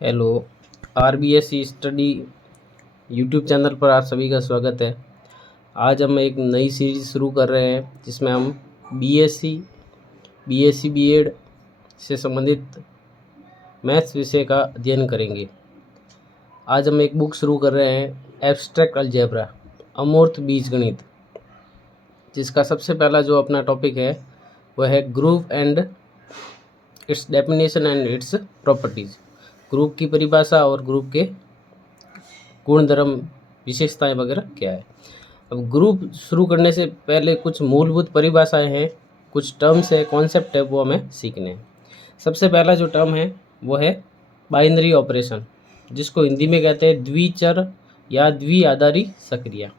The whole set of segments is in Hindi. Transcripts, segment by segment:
Hello. RBSC study YouTube channel पर आप सभी का स्वागत है। आज हम एक नई सीरीज शुरू कर रहे हैं जिसमें हम बीएससी बीएड से संबंधित मैथ्स विषय का अध्ययन करेंगे। आज हम एक बुक शुरू कर रहे हैं, एब्स्ट्रैक्ट अलजेब्रा, अमूर्त बीजगणित, जिसका सबसे पहला जो अपना टॉपिक है वह है group and it's definition and it's properties. Group की परिभाषा और ग्रुप के गुणधर्म, विशेषताएं वगैरह क्या है। अब ग्रुप शुरू करने से पहले कुछ मूलभूत परिभाषाएं हैं, कुछ टर्म्स है, कॉन्सेप्ट है, वो हमें सीखने हैं। सबसे पहला जो टर्म है वो है बाइनरी ऑपरेशन, जिसको हिंदी में कहते हैं द्विचर या द्विआधारी सक्रिया।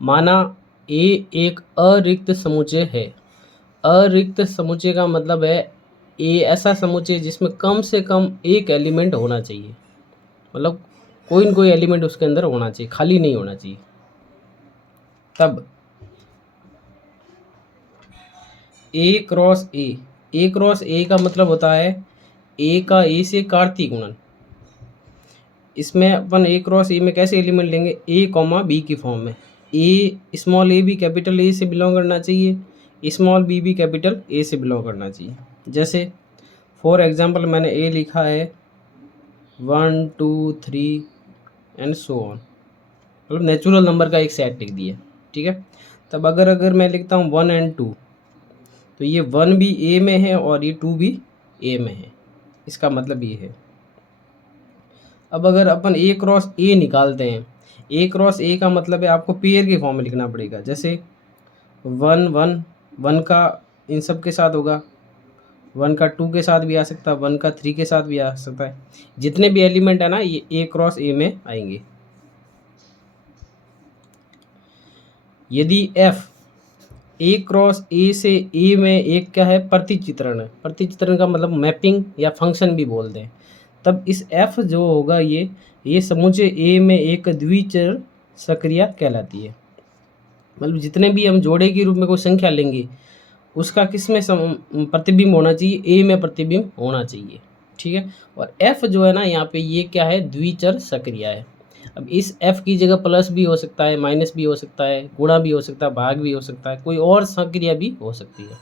माना ए एक अरिक्त समुच्चय है। अरिक्त समुच्चय का मतलब है ए ऐसा समुच्चय जिसमें कम से कम एक एलिमेंट होना चाहिए, मतलब कोई न कोई एलिमेंट उसके अंदर होना चाहिए, खाली नहीं होना चाहिए। तब ए क्रॉस ए का मतलब होता है ए का ए से कार्तीय गुणन। इसमें अपन ए क्रॉस ए में कैसे एलिमेंट लेंगे, ए कॉमा बी की फॉर्म में। ए स्मॉल ए भी कैपिटल ए से बिलोंग करना चाहिए, स्मॉल बी भी कैपिटल ए से बिलोंग करना चाहिए। जैसे फॉर एग्जांपल मैंने ए लिखा है 1 2 3 एंड सो ऑन, मतलब नेचुरल नंबर का एक सेट लिख दिया, ठीक है। तब अगर मैं लिखता हूँ 1 एंड 2, तो ये 1 भी ए में है और ये 2 भी ए में है, इसका मतलब ये है। अब अगर अपन ए क्रॉस ए निकालते हैं, ए क्रॉस ए का मतलब है आपको पेयर के फॉर्म में लिखना पड़ेगा। जैसे 1 1 1 का इन सब के साथ होगा, 1 का 2 के साथ भी आ सकता है, 1 का 3 के साथ भी आ सकता है। जितने भी एलिमेंट है ना ये ए क्रॉस ए में आएंगे। यदि एफ ए क्रॉस ए से ए में एक क्या है, प्रतिचित्रण है। प्रतिचित्रण का मतलब मैपिंग या फंक्शन भी बोलते हैं। तब इस एफ जो होगा ये समुच्चय ए में एक द्विचर सक्रिया कहलाती है। मतलब जितने भी हम जोड़े के रूप में कोई संख्या लेंगे उसका किस में प्रतिबिंब होना चाहिए, ए में प्रतिबिंब होना चाहिए, ठीक है। और एफ जो है ना यहाँ पे ये क्या है, द्विचर सक्रिया है। अब इस एफ की जगह प्लस भी हो सकता है, माइनस भी हो सकता है, गुणा भी हो सकता है, भाग भी हो सकता है, कोई और सक्रिया भी हो सकती है।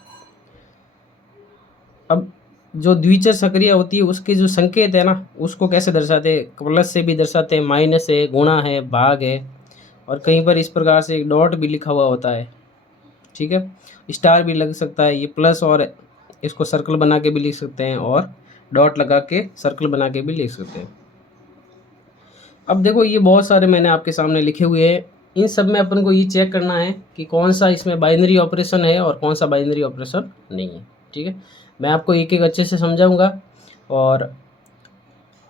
अब जो द्विचर सक्रिया होती है उसके जो संकेत है ना उसको कैसे दर्शाते हैं, प्लस से भी दर्शाते हैं, माइनस है, गुणा है, भाग है, और कहीं पर इस प्रकार से एक डॉट भी लिखा हुआ होता है, ठीक है। स्टार भी लग सकता है, ये प्लस और इसको सर्कल बना के भी लिख सकते हैं और डॉट लगा के सर्कल बना के भी लिख सकते हैं। अब देखो ये बहुत सारे मैंने आपके सामने लिखे हुए हैं, इन सब में अपन को ये चेक करना है कि कौन सा इसमें बाइनरी ऑपरेशन है और कौन सा बाइनरी ऑपरेशन नहीं है, ठीक है। मैं आपको एक एक अच्छे से समझाऊंगा और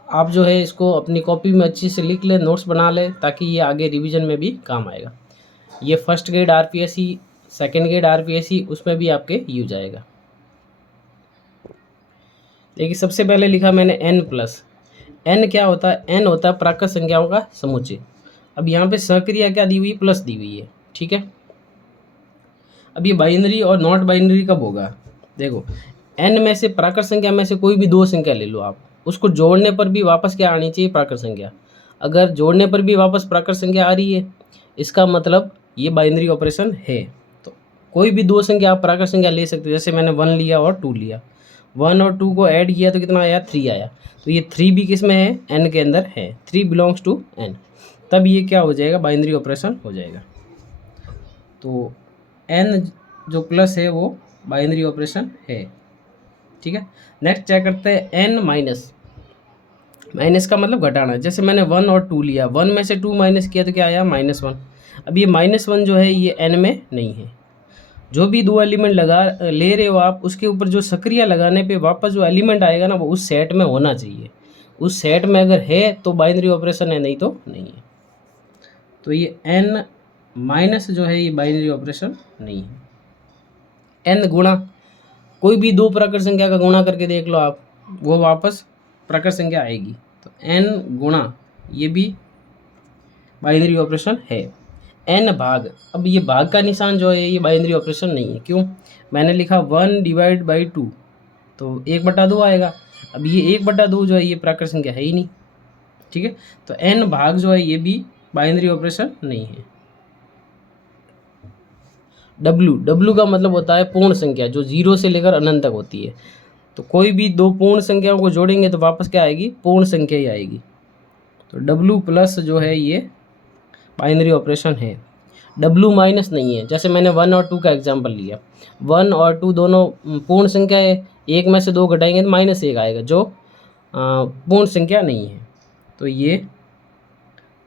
आप जो है इसको अपनी कॉपी में अच्छी से लिख लें, नोट्स बना लें, ताकि ये आगे रिवीजन में भी काम आएगा। ये first grade RPSC, second grade RPSC, उसमें भी आपके यूज आएगा। देखिए सबसे पहले लिखा मैंने n प्लस। n क्या होता है, n होता है प्राकृत संख्याओं का समुच्चय। अब यहाँ पे सक्रिया क्या दी हुई, प्लस दी हुई है, ठीक है। अब ये बाइनरी और नॉट बाइनरी कब होगा, देखो n में से प्राकृत संख्या में से कोई भी दो संख्या ले लो आप, उसको जोड़ने पर भी वापस क्या आनी चाहिए, प्राकृत संख्या। अगर जोड़ने पर भी वापस प्राकृत संख्या आ रही है इसका मतलब ये बाइनरी ऑपरेशन है। तो कोई भी दो संख्या आप प्राकृत संख्या ले सकते हो, जैसे मैंने 1 लिया और 2 लिया, 1 और 2 को ऐड किया तो कितना आया, 3 आया। तो ये 3 भी किस में है, n के अंदर है, 3 बिलोंग्स टू n। तब ये क्या हो जाएगा, बाइनरी ऑपरेशन हो जाएगा। तो n जो प्लस है वो बाइनरी ऑपरेशन है, ठीक है। नेक्स्ट चेक करते हैं n माइनस। माइनस का मतलब घटाना। जैसे मैंने 1 और 2 लिया, 1 में से 2 माइनस किया तो क्या आया, -1। अब ये -1 जो है ये n में नहीं है। जो भी दो एलिमेंट लगा ले रहे हो आप, उसके ऊपर जो सक्रिया लगाने पे वापस जो एलिमेंट आएगा ना वो उस सेट में होना चाहिए। उस सेट में अगर है तो बाइनरी ऑपरेशन है, नहीं तो नहीं है। तो ये n माइनस जो है ये बाइनरी ऑपरेशन नहीं है। n गुणा, कोई भी दो प्राकृत संख्या का गुणा करके देख लो आप, वो वापस प्राकृत संख्या आएगी। तो n गुणा ये भी बाइनरी ऑपरेशन है। n भाग, अब ये भाग का निशान जो है ये बाइनरी ऑपरेशन नहीं है। क्यों, मैंने लिखा 1 डिवाइड बाई 2 तो 1/2 आएगा। अब ये 1/2 जो है ये प्राकृत संख्या है ही नहीं, ठीक है। तो n भाग जो है ये भी बाइनरी ऑपरेशन नहीं है। W का मतलब होता है पूर्ण संख्या, जो 0 से लेकर अनंत तक होती है। तो कोई भी दो पूर्ण संख्याओं को जोड़ेंगे तो वापस क्या आएगी, पूर्ण संख्या ही आएगी। तो W प्लस जो है ये बाइनरी ऑपरेशन है। W माइनस नहीं है, जैसे मैंने 1 और 2 का एग्जांपल लिया। 1 और 2 दोनों पूर्ण संख्या है, एक में से 2 घटाएंगे तो -1 आएगा, जो पूर्ण संख्या नहीं है। तो ये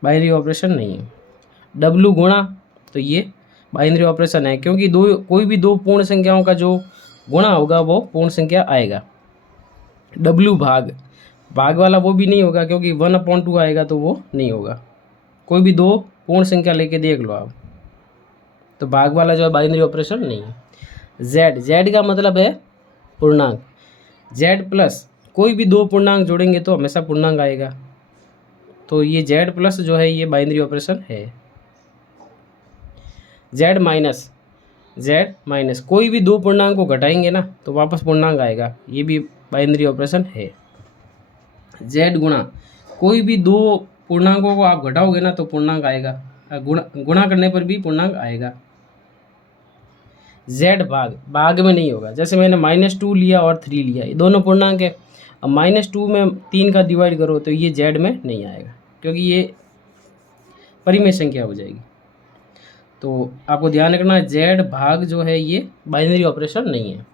बाइनरी ऑपरेशन नहीं है। W गुणा, तो ये बाइनरी ऑपरेशन है, क्योंकि कोई भी दो पूर्ण संख्याओं का जो गुणा होगा वो पूर्ण संख्या आएगा। W भाग वाला वो भी नहीं होगा, क्योंकि 1/2 आएगा तो वो नहीं होगा। कोई भी दो पूर्ण संख्या लेके देख लो आप, तो भाग वाला जो है बाइनरी ऑपरेशन नहीं है। Z का मतलब है पूर्णांक। Z प्लस, कोई भी दो पूर्णांक जोड़ेंगे तो हमेशा पूर्णांक आएगा। तो ये Z प्लस जो है ये बाइनरी ऑपरेशन है। Z माइनस, कोई भी दो पूर्णांक को घटाएंगे ना तो वापस पूर्णांक आएगा, ये भी बाइनरी ऑपरेशन है। Z गुणा, कोई भी दो पूर्णांकों को आप घटाओगे ना तो पूर्णांक आएगा, गुणा करने पर भी पूर्णांक आएगा। Z भाग में नहीं होगा, जैसे मैंने -2 लिया और 3 लिया, ये दोनों पूर्णांक है। अब -2 में 3 का डिवाइड करो तो ये Z में नहीं आएगा, क्योंकि ये परिमेय संख्या हो जाएगी। तो आपको ध्यान रखना है, Z भाग जो है ये बाइनरी ऑपरेशन नहीं है।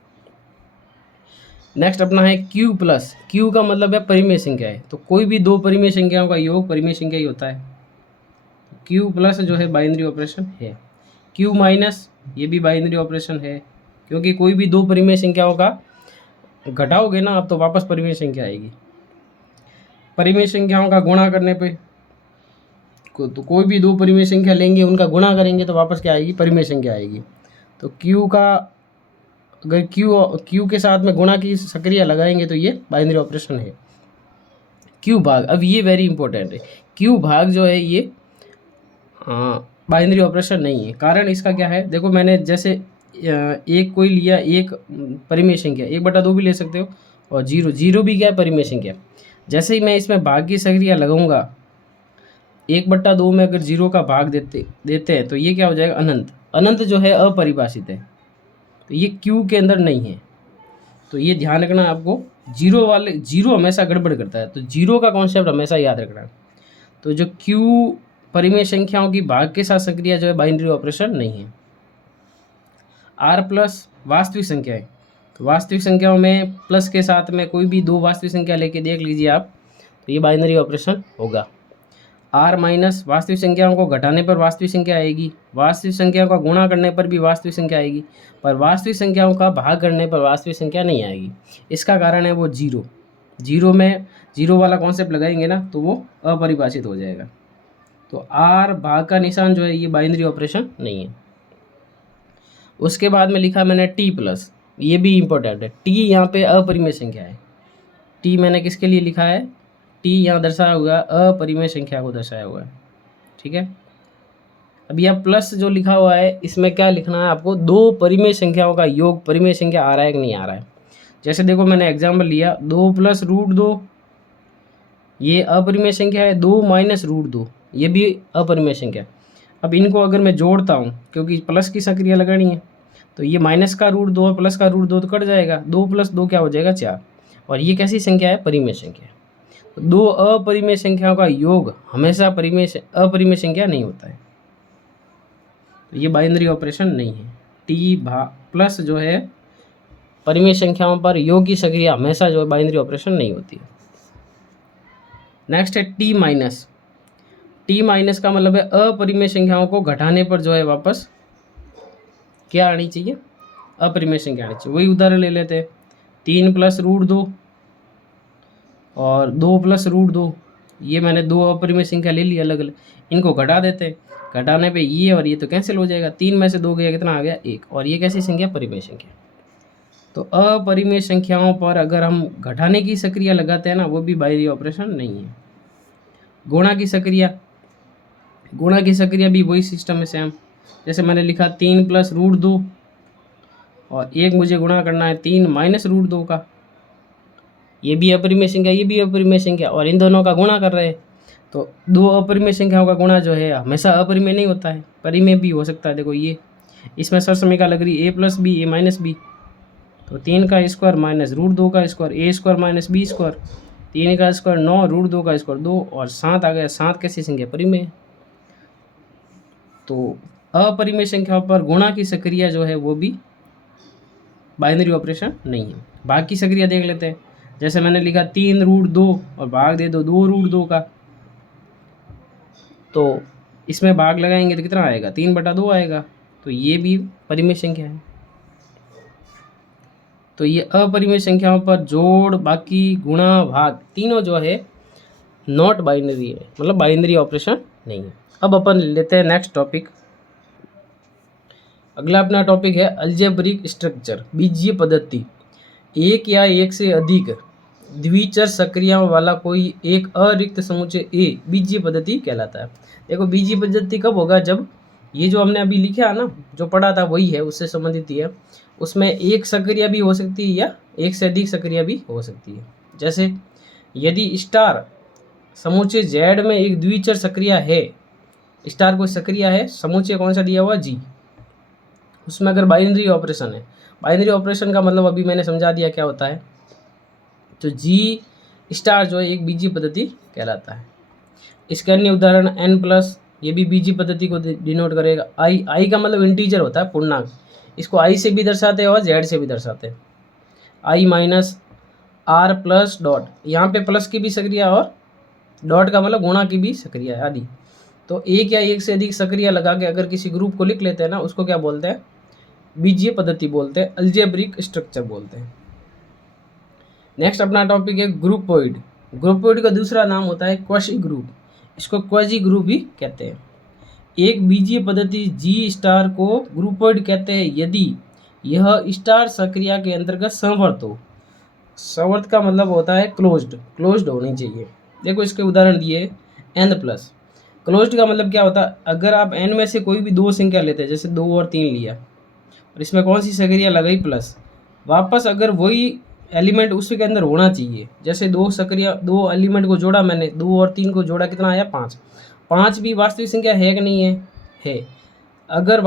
नेक्स्ट अपना है Q प्लस। Q का मतलब है परिमेय संख्या है, तो कोई भी दो परिमेय संख्याओं का योग परिमेय संख्या ही होता है। Q प्लस जो है बाइनरी ऑपरेशन है। Q माइनस, ये भी बाइनरी ऑपरेशन है, क्योंकि कोई भी दो परिमेय संख्याओं का घटाओगे ना आप तो वापस परिमेय संख्या आएगी। परिमेय संख्याओं का गुणा करने पे, तो कोई भी दो परिमेय संख्या लेंगे उनका गुणा करेंगे तो वापस क्या आएगी, परिमेय संख्या आएगी। तो Q का अगर Q के साथ में गुणा की सक्रिया लगाएंगे तो ये बाइनरी ऑपरेशन है। Q भाग, अब ये वेरी इंपॉर्टेंट है, Q भाग जो है ये बाइनरी ऑपरेशन नहीं है। कारण इसका क्या है, देखो मैंने जैसे एक कोई लिया, एक परिमेय संख्या, 1/2 भी ले सकते हो, और 0 भी क्या है, परिमेय संख्या। जैसे ही मैं इसमें भाग की सक्रिया लगाऊंगा, 1/2 में अगर 0 का भाग देते हैं तो ये क्या हो जाएगा, अनंत जो है अपरिभाषित है, तो ये Q के अंदर नहीं है। तो ये ध्यान रखना आपको, 0 हमेशा गड़बड़ करता है, तो 0 का कॉन्सेप्ट हमेशा याद रखना। तो जो Q परिमेय संख्याओं की भाग के साथ सक्रिया जो है बाइनरी ऑपरेशन नहीं है। R प्लस वास्तविक संख्या है, तो वास्तविक संख्याओं में प्लस के साथ में कोई भी दो वास्तविक संख्या लेके देख लीजिए आप, तो ये बाइनरी ऑपरेशन होगा। R माइनस, वास्तविक संख्याओं को घटाने पर वास्तविक संख्या आएगी, वास्तविक संख्याओं का गुणा करने पर भी वास्तविक संख्या आएगी, पर वास्तविक संख्याओं का भाग करने पर वास्तविक संख्या नहीं आएगी। इसका कारण है वो 0 में 0 वाला कॉन्सेप्ट लगाएंगे ना तो वो अपरिभाषित हो जाएगा। तो R भाग का निशान जो है ये बाइनरी ऑपरेशन नहीं है। उसके बाद में लिखा मैंने T प्लस, ये भी इम्पोर्टेंट है। T यहाँ पे अपरिमेय संख्या है। T मैंने किसके लिए लिखा है, T यहाँ दर्शाया हुआ है अपरिमेय संख्या को दर्शाया हुआ है, ठीक है। अब यह प्लस जो लिखा हुआ है इसमें क्या लिखना है आपको, दो परिमेय संख्याओं का योग परिमेय संख्या आ रहा है कि नहीं आ रहा है। जैसे देखो मैंने एग्जाम्पल लिया, 2 + √2 ये अपरिमेय संख्या है, 2 - √2 ये भी अपरिमेय संख्या। अब इनको अगर मैं जोड़ता हूँ, क्योंकि प्लस की सक्रिया लगानी है, तो ये माइनस का √2 और प्लस का √2 तो कट जाएगा, 2 + 2 क्या हो जाएगा, 4। और ये कैसी संख्या है, परिमेय संख्या। तो दो अपरिमेय संख्याओं का योग हमेशा अपरिमेय संख्या नहीं होता है, तो ये बाइनरी ऑपरेशन नहीं है। T प्लस जो है परिमेय संख्याओं पर योग की सक्रिया हमेशा जो है बाइनरी ऑपरेशन नहीं होती है। नेक्स्ट है T माइनस। T माइनस का मतलब है अपरिमेय संख्याओं को घटाने पर जो है वापस क्या आनी चाहिए, अपरिमेय संख्या आनी चाहिए। वही उदाहरण ले लेते हैं, 3 + √2 और 2 + √2, ये मैंने दो अपरिमेय संख्या ले ली अलग अलग, इनको घटा देते हैं। घटाने पे ये और ये तो कैंसिल हो जाएगा, 3 में से 2 गया, कितना आ गया, 1। और ये कैसी संख्या, परिमेय संख्या। तो अपरिमेय संख्याओं पर अगर हम घटाने की सक्रिया लगाते हैं ना, वो भी बाइनरी ऑपरेशन नहीं है। गुणा की सक्रिया भी वही सिस्टम है सेम। जैसे मैंने लिखा 3 + √2 और एक मुझे गुणा करना है 3 - √2 का, ये भी अपरिमेय संख्या, ये भी अपरिमेय संख्या, और इन दोनों का गुणा कर रहे हैं। तो दो अपरिमेय संख्याओं का गुणा जो है हमेशा अपरिमेय नहीं होता है, परिमेय भी हो सकता है। देखो ये इसमें सरसमीका लग रही है a+b a-b, तो 3 का स्क्वायर माइनस √2 का square a square minus b square, 3 का स्क्वायर 9 √2 का स्क्वायर 2 और 7 आ गया। 7 कैसी संख्या? परिमेय। तो अपरिमेय संख्याओं पर गुणा की सक्रिया जो है वो भी बाइनरी ऑपरेशन नहीं है। भाग की सक्रिया देख लेते हैं। जैसे मैंने लिखा 3 √2 और भाग दे दो 2 √2 का, तो इसमें भाग लगाएंगे तो कितना आएगा? 3/2 आएगा। तो ये भी परिमेय संख्या है। तो ये अपरिमेय संख्याओं पर जोड़, बाकी, गुणा, भाग तीनों जो है नॉट बाइनरी है, मतलब बाइनरी ऑपरेशन नहीं है। अब अपन लेते हैं नेक्स्ट टॉपिक। अगला अपना टॉपिक है अलजेब्रिक स्ट्रक्चर, बीजीय पद्धति। एक या एक से अधिक द्विचर सक्रियाओं वाला कोई एक अरिक्त समुच्चय ए बीजीय पद्धति कहलाता है। देखो बीजीय पद्धति कब होगा? जब ये जो हमने अभी लिखा ना, जो पढ़ा था वही है, उससे संबंधित ही है। उसमें एक सक्रिया भी हो सकती है या एक से अधिक सक्रिया भी हो सकती है। जैसे यदि स्टार समुच्चय जेड में एक द्विचर सक्रिया है, स्टार कोई सक्रिया है, समुच्चय कौन सा दिया हुआ? जी। उसमें अगर बाइनरी ऑपरेशन है, बाइनरी ऑपरेशन का मतलब अभी मैंने समझा दिया क्या होता है। तो जी स्टार जो है एक बीजीय पद्धति कहलाता है। इसके अन्य उदाहरण n+, ये भी बीजीय पद्धति को डिनोट करेगा। आई का मतलब इंटीजर होता है, पूर्णांक। इसको आई से भी दर्शाते हैं और जेड से भी दर्शाते हैं। i-r+ डॉट, यहाँ पे प्लस की भी सक्रिया और डॉट का मतलब गुणा की भी सक्रिया है आदि। तो एक या एक से अधिक सक्रिया लगा के अगर किसी ग्रुप को लिख लेते हैं ना, उसको क्या बोलते हैं? बीजीय पद्धति बोलते हैं, अलजेब्रिक स्ट्रक्चर बोलते हैं। नेक्स्ट अपना टॉपिक है ग्रुपोइड। ग्रुपोइड का दूसरा नाम होता है क्वासी ग्रुप। इसको क्वाजी ग्रुप भी कहते हैं। एक बीजीय पद्धति जी स्टार को ग्रुपोइड कहते हैं यदि यह स्टार सक्रिया के अंतर्गत संवर्त हो। संवर्त का मतलब होता है क्लोज्ड होनी चाहिए। देखो इसके उदाहरण दिए n+। क्लोज्ड का मतलब क्या होता है? अगर आप n में से कोई भी दो संख्या लेते हैं, जैसे 2 और 3 लिया, और इसमें कौन सी सक्रिया लगाई? प्लस। वापस अगर वही एलिमेंट उसके अंदर होना चाहिए, जैसे दो एलिमेंट को जोड़ा मैंने, 2 और 3 को जोड़ा, कितना आया? 5। 5 भी वास्तविक संख्या है कि नहीं है? है। अगर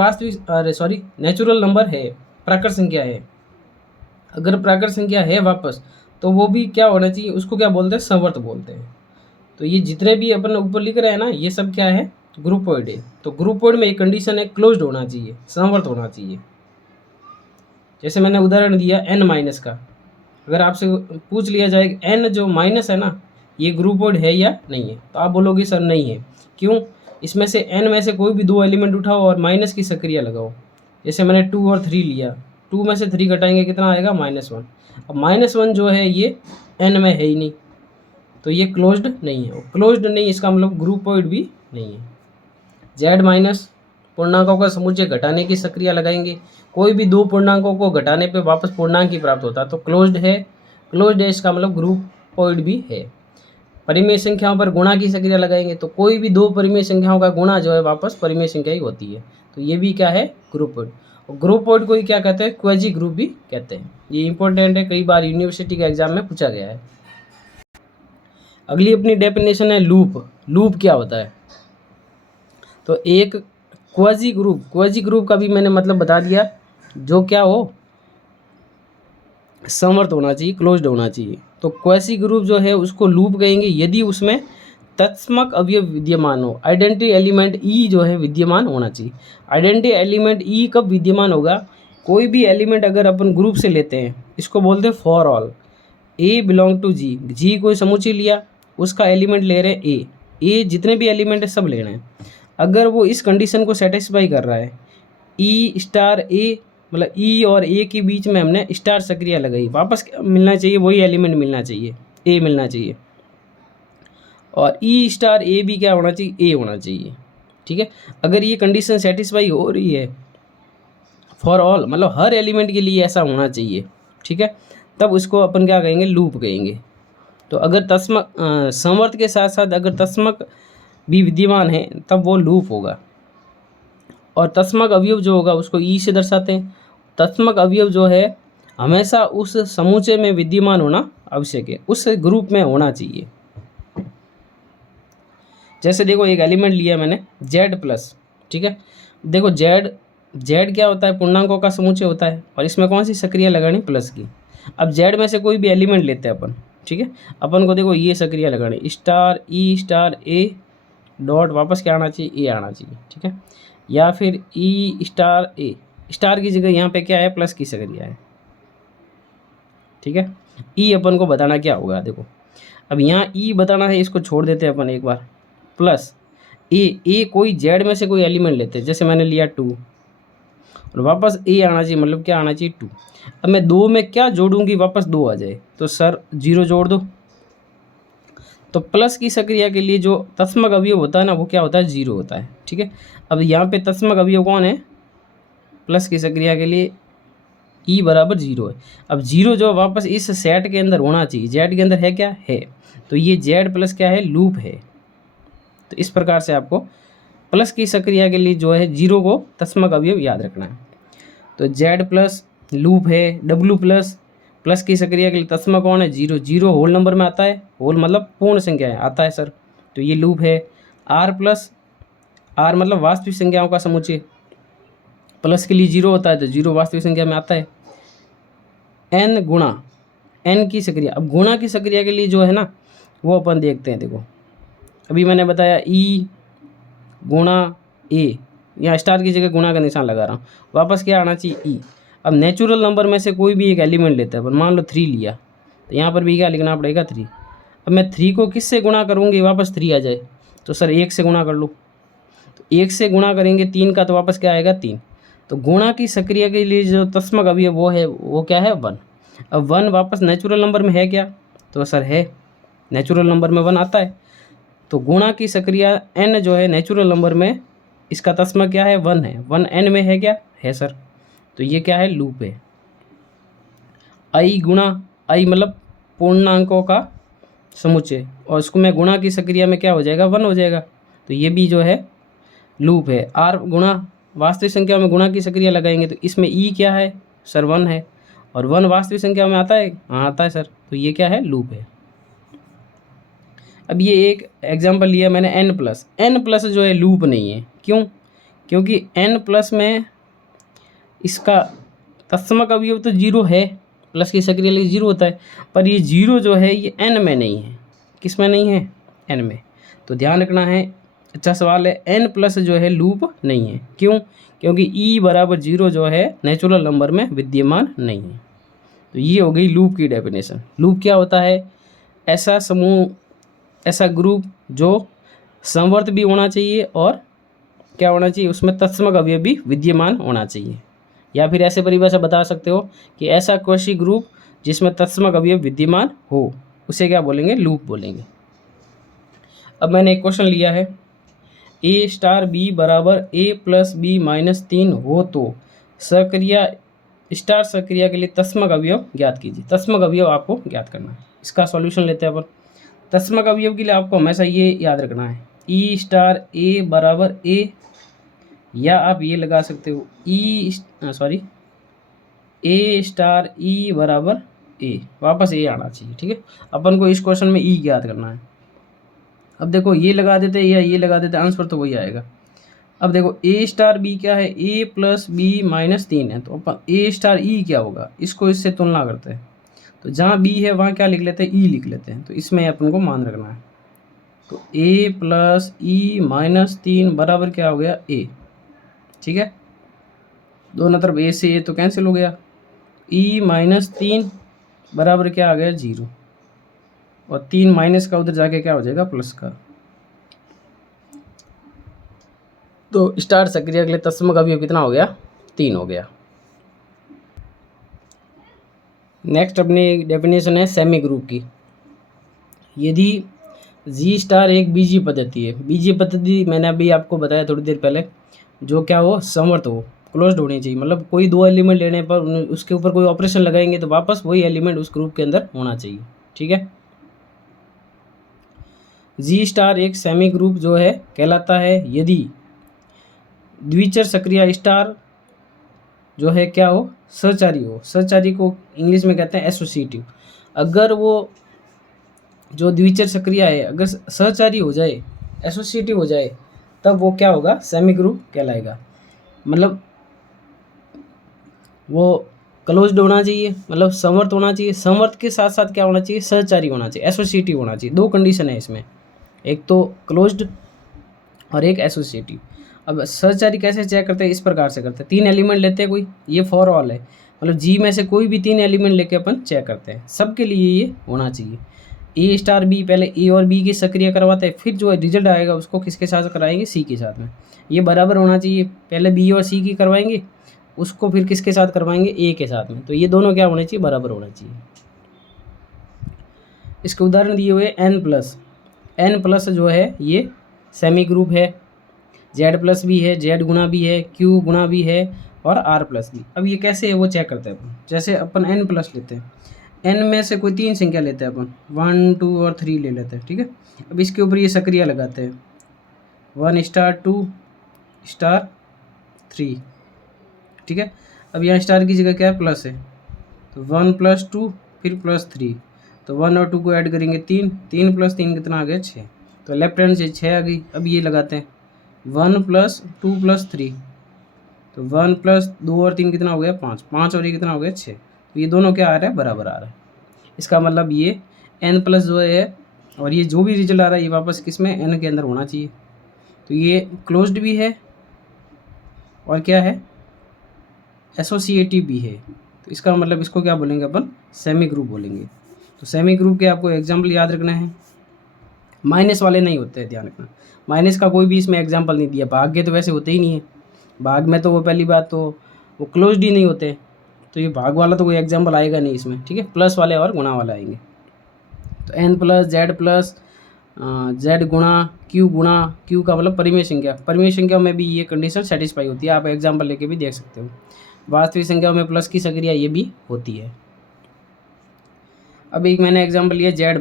नेचुरल नंबर है, प्राकृत संख्या है, अगर प्राकृत संख्या है वापस, तो वो भी क्या होना चाहिए? उसको क्या बोलते हैं? संवर्त बोलते हैं। तो ये जितने भी अपन ऊपर लिख रहे हैं ना, ये सब क्या है? ग्रुपोइड है। तो ग्रुपोइड में एक कंडीशन है, क्लोज्ड होना चाहिए, संवर्त होना चाहिए। जैसे मैंने उदाहरण दिया n- का, अगर आपसे पूछ लिया जाए n जो माइनस है ना, ये ग्रुपोइड है या नहीं है, तो आप बोलोगे सर नहीं है। क्यों? इसमें से n में से कोई भी दो एलिमेंट उठाओ और माइनस की सक्रिया लगाओ। जैसे मैंने 2 और 3 लिया, 2 में से 3 घटाएंगे, कितना आएगा? -1। अब -1 जो है ये n में है ही नहीं, तो ये क्लोज्ड नहीं है। क्लोज्ड नहीं, इसका मतलब ग्रुपोइड भी नहीं है। z- पूर्णांकों का समुच्चय घटाने की सक्रिया लगाएंगे, कोई भी दो पूर्णांकों को घटाने पे वापस पूर्णांक ही प्राप्त होता है, तो क्लोज्ड है इसका मतलब ग्रुपोइड भी है। परिमेय संख्याओं पर गुणा की सक्रिया लगाएंगे, तो कोई भी दो परिमेय संख्याओं का गुणा जो है वापस परिमेय संख्या ही होती है, तो ये भी क्या है? ग्रुपोइड। और ग्रुपोइड को ही क्या कहते हैं? क्वाजी ग्रुप भी कहते हैं। ये इंपॉर्टेंट है, कई बार यूनिवर्सिटी के एग्जाम में पूछा गया है। अगली अपनी डेफिनेशन है लूप। लूप क्या होता है? तो एक क्वाजी ग्रुप का भी मैंने मतलब बता दिया, जो क्या हो? समवर्त होना चाहिए, क्लोज्ड होना चाहिए। तो क्वासी ग्रुप जो है उसको लूप कहेंगे यदि उसमें तत्समक अवयव विद्यमान हो। आइडेंटिटी एलिमेंट ई जो है विद्यमान होना चाहिए। आइडेंटिटी एलिमेंट ई कब विद्यमान होगा? कोई भी एलिमेंट अगर अपन ग्रुप से लेते हैं, इसको बोलते हैं for all A belong to G. G कोई समुच्चय लिया, उसका एलिमेंट ले रहे हैं ए जितने भी एलिमेंट है सब ले रहे हैं। अगर वो इस कंडीशन को सेटिस्फाई कर रहा है, ई स्टार ए, मतलब ई और ए के बीच में हमने स्टार सक्रिया लगाई, वापस मिलना चाहिए वही एलिमेंट मिलना चाहिए, ए मिलना चाहिए। और ई स्टार ए भी क्या होना चाहिए? ए होना चाहिए। ठीक है, अगर ये कंडीशन सेटिस्फाई हो रही है फॉर ऑल, मतलब हर एलिमेंट के लिए ऐसा होना चाहिए, ठीक है, तब उसको अपन क्या कहेंगे? लूप कहेंगे। तो अगर तस्मक समवर्त के साथ साथ अगर तस्मक भी विद्यमान है तब वो लूप होगा। और तस्मक अवयव जो होगा उसको ई से दर्शाते हैं। तस्मक अवयव जो है हमेशा उस समूचे में विद्यमान होना आवश्यक है, उस ग्रुप में होना चाहिए। जैसे देखो एक एलिमेंट लिया मैंने जेड प्लस, ठीक है। देखो जेड जेड क्या होता है, पूर्णांकों का समुच्चय होता है, और इसमें कौन सी सक्रिया लगानी, प्लस की। अब जेड में से कोई भी एलिमेंट लेते हैं अपन, ठीक है। अपन को देखो ये सक्रिया लगानी, स्टार ई स्टार ए डॉट वापस क्या आना चाहिए, ए आना चाहिए, ठीक है। या फिर ई स्टार ए, स्टार की जगह यहाँ पे क्या है, प्लस की सक्रिया है, ठीक है। ई अपन को बताना क्या होगा, देखो अब यहाँ ई बताना है, इसको छोड़ देते हैं अपन एक बार। प्लस ए कोई जेड में से कोई एलिमेंट लेते हैं, जैसे मैंने लिया 2, और वापस ए आना चाहिए, मतलब क्या आना चाहिए 2। अब मैं 2 में क्या जोड़ूंगी, वापस 2 आ जाए, तो सर 0 जोड़ दो। तो प्लस की सक्रिया के लिए जो तत्समक अवयव होता है ना, वो क्या होता है, 0 होता है, ठीक है। अब यहाँ पे तत्समक अवयव कौन है, प्लस की सक्रिया के लिए ई बराबर 0 है। अब 0 जो वापस इस सेट के अंदर होना चाहिए, जेड के अंदर है क्या है, तो ये जेड प्लस क्या है, लूप है। तो इस प्रकार से आपको प्लस की सक्रिया के लिए जो है 0 को तत्समक अवयव याद रखना है। तो जेड प्लस लूप है, डब्ल्यू प्लस प्लस की सक्रिया के लिए तत्समक कौन है, 0। 0 होल नंबर में आता है, होल मतलब पूर्ण संख्या है, आता है सर, तो ये लूप है। आर प्लस, आर मतलब वास्तविक संख्याओं का समुच्चय, प्लस के लिए 0 होता है, तो 0 वास्तविक संख्या में आता है। एन गुणा, एन की सक्रिया, अब गुणा की सक्रिया के लिए जो है ना, वो अपन देखते हैं। देखो अभी मैंने बताया ई गुणा ए, यहाँ स्टार की जगह गुणा का निशान लगा रहा हूँ, वापस क्या आना चाहिए, ई। अब नेचुरल नंबर में से कोई भी एक एलिमेंट लेता है, मान लो 3 लिया, तो यहाँ पर भी क्या लिखना पड़ेगा, 3। अब मैं 3 को किससे गुणा करूँगी, वापस 3 आ जाए, तो सर 1 से गुणा कर लो। तो 1 से गुणा करेंगे 3 का, तो वापस क्या आएगा, 3। तो गुणा की सक्रिया के लिए जो तत्समक अवयव वो है, वो क्या है, 1। अब 1 वापस नेचुरल नंबर में है क्या, तो सर है, नेचुरल नंबर में 1 आता है। तो गुणा की सक्रिया n जो है नेचुरल नंबर में, इसका तत्समक क्या है, 1 है, 1 n में है क्या, है सर, तो ये क्या है, लूप है। आई गुणा, आई मतलब पूर्णांकों का समुच्चय, और इसको मैं गुणा की सक्रिया में क्या हो जाएगा, 1 हो जाएगा, तो ये भी जो है लूप है। आर गुणा वास्तविक संख्या में गुणा की सक्रिया लगाएंगे, तो इसमें ई क्या है, सर 1 है, और 1 वास्तविक संख्या में आता है, हाँ आता है सर, तो ये क्या है, लूप है। अब ये एक एग्जांपल लिया मैंने n प्लस जो है लूप नहीं है, क्यों, क्योंकि n प्लस में इसका तत्समक अवयव तो 0 है, प्लस की सक्रिया लिए 0 होता है, पर ये 0 जो है ये n में नहीं है, किस में नहीं है, n में। तो ध्यान रखना है, अच्छा सवाल है, n प्लस जो है लूप नहीं है, क्यों, क्योंकि e बराबर 0 जो है नेचुरल नंबर में विद्यमान नहीं है। तो ये हो गई लूप की डेफिनेशन। लूप क्या होता है, ऐसा समूह, ऐसा ग्रुप जो समवर्त भी होना चाहिए, और क्या होना चाहिए, उसमें तत्समक अवयव भी विद्यमान होना चाहिए। या फिर ऐसे परिभाषा बता सकते हो कि ऐसा कोई ग्रुप जिसमें तत्समक अवयव विद्यमान हो, उसे क्या बोलेंगे, लूप बोलेंगे। अब मैंने एक क्वेश्चन लिया है, ए स्टार बी बराबर ए प्लस बी माइनस 3 हो तो सक्रिया स्टार सक्रिया के लिए तत्समक अवयव ज्ञात कीजिए। तत्समक अवयव आपको ज्ञात करना है, इसका सॉल्यूशन लेते हैं अपन। तत्समक अवयव के लिए आपको हमेशा ये याद रखना है, ई स्टार ए बराबर ए, या आप ये लगा सकते हो ए स्टार ई बराबर ए, वापस ए आना चाहिए, ठीक है। अपन को इस क्वेश्चन में ई ज्ञात करना है। अब देखो ये लगा देते या ये लगा देते, आंसर तो वही आएगा। अब देखो ए स्टार बी क्या है, ए प्लस बी माइनस 3 है, तो अपन ए स्टार ई क्या होगा, इसको इससे तुलना करते हैं, तो जहाँ बी है वहाँ क्या लिख लेते हैं, ई लिख लेते हैं, तो इसमें अपन को मान रखना है। तो ए प्लस ई माइनस 3 बराबर क्या हो गया, ए, ठीक है। दोनों तरफ ए से ए तो कैंसिल हो गया, ई माइनस 3 बराबर क्या आ गया, 0, और 3 माइनस का उधर जाके क्या हो जाएगा, प्लस का। तो स्टार सक्रिया के लिए तत्समक अवयव कितना हो गया, 3 हो गया। नेक्स्ट अपनी डेफिनेशन है सेमी ग्रुप की। यदि जी स्टार एक बीजीय पद्धति है, बीजीय पद्धति मैंने अभी आपको बताया थोड़ी देर पहले, जो क्या हो, समवर्त हो, क्लोज्ड होनी चाहिए, मतलब कोई 2 एलिमेंट लेने पर उसके ऊपर कोई ऑपरेशन लगाएंगे तो वापस वही एलिमेंट उस ग्रुप के अंदर होना चाहिए, ठीक है। जी स्टार एक सेमी ग्रुप जो है कहलाता है यदि द्विचर सक्रिया स्टार जो है क्या हो, सहचारी हो। सहचारी को इंग्लिश में कहते हैं एसोसिएटिव। अगर वो जो द्विचर सक्रिया है अगर सहचारी हो जाए, एसोसिएटिव हो जाए, तब वो क्या होगा, सेमी ग्रुप कहलाएगा। मतलब वो क्लोज्ड होना चाहिए, मतलब समवर्त होना चाहिए। समवर्त के साथ साथ क्या होना चाहिए, सहचारी होना चाहिए, एसोसिएटिव होना चाहिए। दो कंडीशन है इसमें, एक तो क्लोज्ड और एक एसोसिएटिव। अब सहचारी कैसे चेक करते हैं, इस प्रकार से करते हैं। 3 एलिमेंट लेते हैं कोई, ये फॉर ऑल है, मतलब जी में से कोई भी 3 एलिमेंट लेके अपन चेक करते हैं। सबके लिए ये होना चाहिए। ए स्टार बी, पहले ए और बी की सक्रिय करवाते हैं, फिर जो रिजल्ट आएगा उसको किसके साथ कराएंगे, सी के साथ में। ये बराबर होना चाहिए, पहले बी और सी की करवाएंगे, उसको फिर किसके साथ करवाएंगे, ए के साथ में। तो ये दोनों क्या होने चाहिए, बराबर होना चाहिए। इसके उदाहरण दिए हुए एन प्लस जो है ये सेमी ग्रुप है, जेड प्लस भी है, जेड गुणा भी है, क्यू गुणा भी है और आर प्लस भी। अब ये कैसे है वो चेक करते हैं अपन। जैसे अपन एन प्लस लेते हैं, एन में से कोई 3 संख्या लेते हैं अपन, 1 2 और 3 ले लेते हैं, ठीक है। अब इसके ऊपर ये सक्रिया लगाते हैं, 1 स्टार 2 स्टार 3, ठीक है। अब यहाँ स्टार की जगह क्या है, प्लस है, तो 1 + 2 फिर +3, तो 1 और 2 को ऐड करेंगे 3, 3 + 3 कितना आ गया, 6। तो लेफ्ट हैंड से 6 आ गई। अब ये लगाते हैं 1 + 2 + 3, तो 1 + 2 और 3 कितना हो गया, 5, 5 और ये कितना हो गया, 6। तो ये दोनों क्या आ रहा है, बराबर आ रहा है। इसका मतलब ये n प्लस जो है, और ये जो भी रिजल्ट आ रहा है ये वापस किस में, n के अंदर होना चाहिए। तो ये क्लोज्ड भी है और क्या है, एसोसिएटिव भी है। तो इसका मतलब इसको क्या बोलेंगे अपन, सेमी ग्रुप बोलेंगे। तो सेमी ग्रुप के आपको एग्जाम्पल याद रखना है, माइनस वाले नहीं होते हैं, ध्यान रखना। माइनस का कोई भी इसमें एग्जाम्पल नहीं दिया, भाग के तो वैसे होते ही नहीं है। भाग में तो वो पहली बात तो वो क्लोज्ड ही नहीं होते, तो ये भाग वाला तो कोई एग्जाम्पल आएगा नहीं इसमें, ठीक है। प्लस वाले और गुणा वाले आएंगे। तो n प्लस जेड गुणा क्यू का मतलब परिमेय संख्या। परिमेय संख्या में भी ये कंडीशन सेटिस्फाई होती है, आप एग्जाम्पल लेके भी देख सकते हो। वास्तविक संख्या में प्लस की सक्रिया ये भी होती है। अब एक मैंने एग्जाम्पल लिया जेड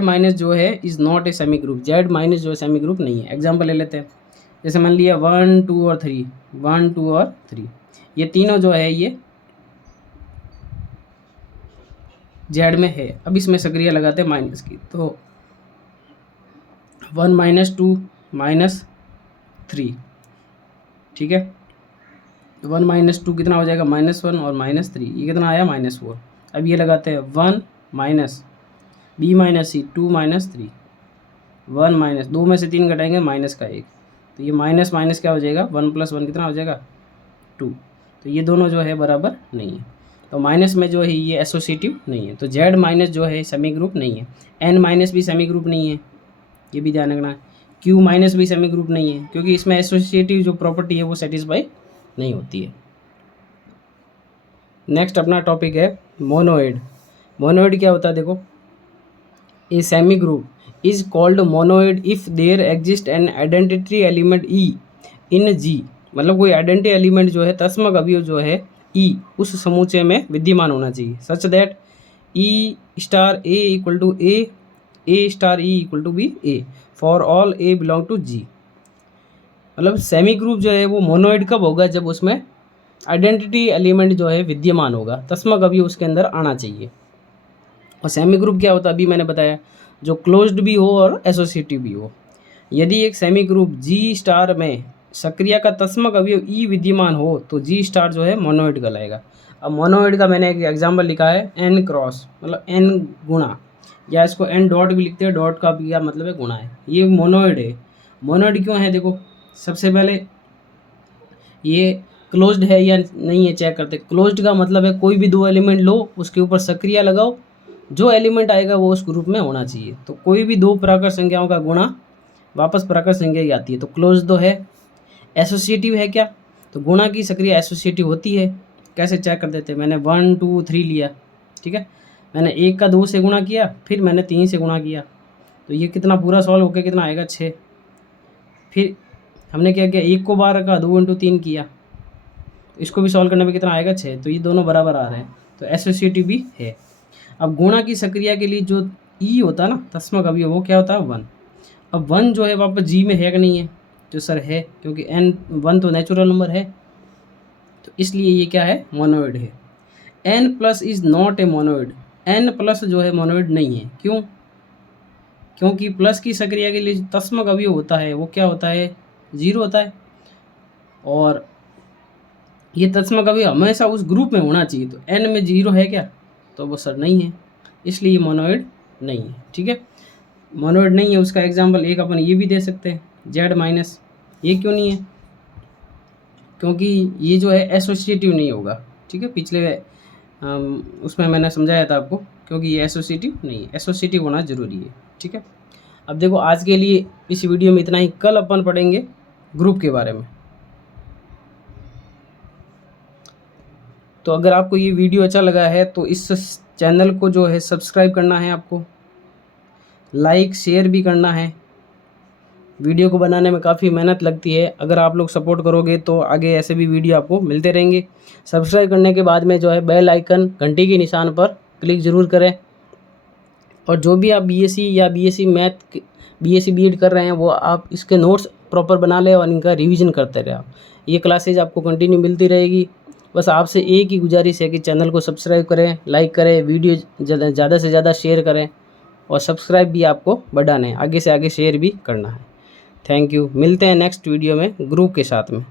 माइनस जो है is not a semi group. Z minus जो है सेमी ग्रुप नहीं है। एग्जाम्पल ले लेते हैं, जैसे मान लिया 1 2 और 3, 1 2 और 3, ये तीनों जो है ये जेड में है। अब इसमें सक्रिया लगाते हैं माइनस की, तो 1 - 2 - 3, ठीक है। तो 1 - 2 कितना हो जाएगा, -1 और -3, ये कितना आया, -4। अब ये लगाते हैं 1 माइनस b - c 2 - 3, 1 माइनस 2 में से 3 घटाएंगे माइनस का 1, तो ये माइनस माइनस क्या हो जाएगा, 1 + 1 कितना हो जाएगा, 2। तो ये दोनों जो है बराबर नहीं है। तो माइनस में जो है ये एसोसिएटिव नहीं है। तो जेड माइनस जो है सेमी ग्रुप नहीं है। एन माइनस भी सेमी ग्रुप नहीं है, ये भी ध्यान रखना है। क्यू माइनस भी सेमी ग्रुप नहीं है, क्योंकि इसमें एसोसिएटिव जो प्रॉपर्टी है वो सेटिस्फाई नहीं होती है। नेक्स्ट अपना टॉपिक है मोनोइड। मोनोइड क्या होता है, देखो, A semigroup is called monoid if there exist an identity element E in G. मतलब कोई आइडेंटिटी एलिमेंट जो है, तस्मक अवयव जो है ई उस समूचे में विद्यमान होना चाहिए, such that E star A equal to A star E equal to B A for all A belong to G. मतलब सेमी ग्रुप जो है वो मोनोइड कब होगा, जब उसमें आइडेंटिटी एलिमेंट जो है विद्यमान होगा, तस्मक अवयव उसके अंदर आना चाहिए। और सेमी ग्रुप क्या होता है, अभी मैंने बताया, जो क्लोज्ड भी हो और एसोसिएटिव भी हो। यदि एक सेमी ग्रुप जी स्टार में सक्रिया का तस्मक अवयव ई विद्यमान हो तो जी स्टार जो है मोनोइड कहलाएगा। अब मोनोइड का मैंने एक एग्जांपल लिखा है n क्रॉस, मतलब n गुणा, या इसको n डॉट भी लिखते हैं, डॉट का भी क्या मतलब है, गुणा है। ये मोनोइड है। मोनोइड क्यों है, देखो, सबसे पहले ये क्लोज्ड है या नहीं है चेक करते। क्लोज्ड का मतलब है कोई भी 2 एलिमेंट लो, उसके ऊपर सक्रिया लगाओ, जो एलिमेंट आएगा वो उस ग्रुप में होना चाहिए। तो कोई भी 2 प्राकृत संख्याओं का गुणा वापस प्राकृत संख्या ही आती है, तो क्लोज तो है। एसोसिएटिव है क्या, तो गुणा की सक्रिया एसोसिएटिव होती है। कैसे चेक कर देते हैं, मैंने 1 2 3 लिया, ठीक है, मैंने 1 का 2 से गुणा किया, फिर मैंने 3 से गुणा किया, तो ये कितना पूरा सॉल्व होकर कितना आएगा, 6। फिर हमने क्या किया, 1 को 12 का 2 × 3 किया, इसको भी सॉल्व करने में कितना आएगा, 6। तो ये दोनों बराबर आ रहे हैं, तो एसोसिएटिव भी है। अब गुणा की सक्रिया के लिए जो ई होता है ना, तस्मक अवयव, वो क्या होता है, 1। अब 1 जो है वापस जी में है कि नहीं है, तो सर है, क्योंकि n 1 तो नेचुरल नंबर है। तो इसलिए ये क्या है, मोनोइड है। N plus is not a monoid, N plus जो है मोनोइड नहीं है। क्यों? क्योंकि प्लस की सक्रिया के लिए जो तस्मक अवयव होता है वो क्या होता है, 0 होता है, और ये तस्मक अवयव हमेशा उस ग्रुप में होना चाहिए। तो एन में 0 है क्या, तो वो सर नहीं है, इसलिए ये मोनोइड नहीं है। ठीक है, मोनोइड नहीं है। उसका एग्जाम्पल एक अपन ये भी दे सकते हैं, जेड माइनस। ये क्यों नहीं है, क्योंकि ये जो है एसोसिएटिव नहीं होगा। ठीक है, पिछले उसमें मैंने समझाया था आपको, क्योंकि ये एसोसिएटिव नहीं है, एसोसिएटिव होना ज़रूरी है। ठीक है, अब देखो आज के लिए इस वीडियो में इतना ही। कल अपन पढ़ेंगे ग्रुप के बारे में। तो अगर आपको ये वीडियो अच्छा लगा है तो इस चैनल को जो है सब्सक्राइब करना है, आपको लाइक शेयर भी करना है। वीडियो को बनाने में काफ़ी मेहनत लगती है, अगर आप लोग सपोर्ट करोगे तो आगे ऐसे भी वीडियो आपको मिलते रहेंगे। सब्सक्राइब करने के बाद में जो है बेल आइकन घंटी के निशान पर क्लिक ज़रूर करें। और जो भी आप बीएससी या बीएससी मैथ, बीएससी बीएड कर रहे हैं, वो आप इसके नोट्स प्रॉपर बना लें और इनका रिवीजन करते रहे आप। ये क्लासेज आपको कंटिन्यू मिलती रहेगी। बस आपसे एक ही गुजारिश है कि चैनल को सब्सक्राइब करें, लाइक करें, वीडियो ज़्यादा से ज़्यादा शेयर करें, और सब्सक्राइब भी आपको बढ़ाना है, आगे से आगे शेयर भी करना है। थैंक यू, मिलते हैं नेक्स्ट वीडियो में ग्रुप के साथ में।